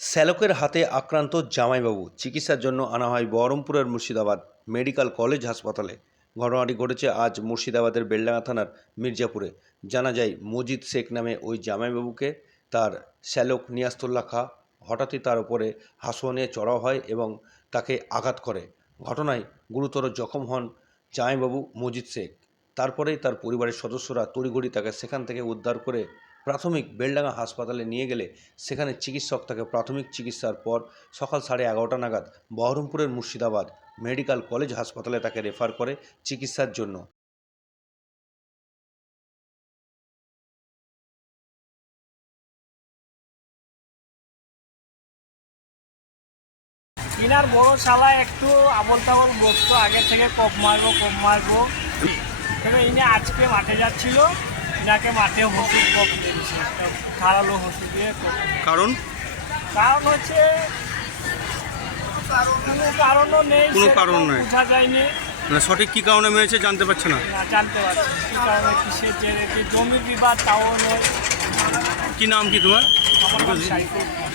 শ্যালকের হাতে আক্রান্ত জামাইবাবু। চিকিৎসার জন্য আনা হয় বহরমপুরের মুর্শিদাবাদ মেডিকেল কলেজ হাসপাতালে। ঘটনাটি ঘটেছে আজ মুর্শিদাবাদের বেলডাঙ্গা থানার মির্জাপুরে। জানা যায়, মজিদ শেখ নামে ওই জামাইবাবুকে তার শ্যালক নিয়াস্তুল্লাহ খা হঠাৎই তার উপরে হাসুয়া নিয়ে চড়াও হয় এবং তাকে আঘাত করে। ঘটনায় গুরুতর জখম হন জামাইবাবু মজিদ শেখ। তারপরেই তার পরিবারের সদস্যরা তড়িঘড়ি তাকে সেখান থেকে উদ্ধার করে প্রাথমিক বেলডাঙ্গা হাসপাতালে নিয়ে গেলে সেখানে চিকিৎসক তাকে প্রাথমিক চিকিৎসার পর সকাল সাড়ে এগারোটা নাগাদ বহরমপুরের মুর্শিদাবাদ মেডিকেল কলেজ হাসপাতালে তাকে রেফার করে চিকিৎসার জন্য। ইনার বড় শালা একটু আবল তাবল বসতো, আগে থেকে কপ মারবো কপ মারবো। তবে ইনি আজকে মাঠে যাচ্ছিল। ইনাকে মাঠে হসুদ কপ দিয়েছে। ধারালো হসুদ দিয়ে কারণ? কারণ হচ্ছে কোনো কারণও নেই কোনো কারণ নেই। বোঝা যায়নি। মানে সঠিক কি কারণে মেয়েছে জানতে পারছে না? না জানতে পারছি কি কারণে কিসের জেরে যে জমির বিবাদ তাও নয় কি নাম কি তোমার? আমার নাম সাইফুল। খান।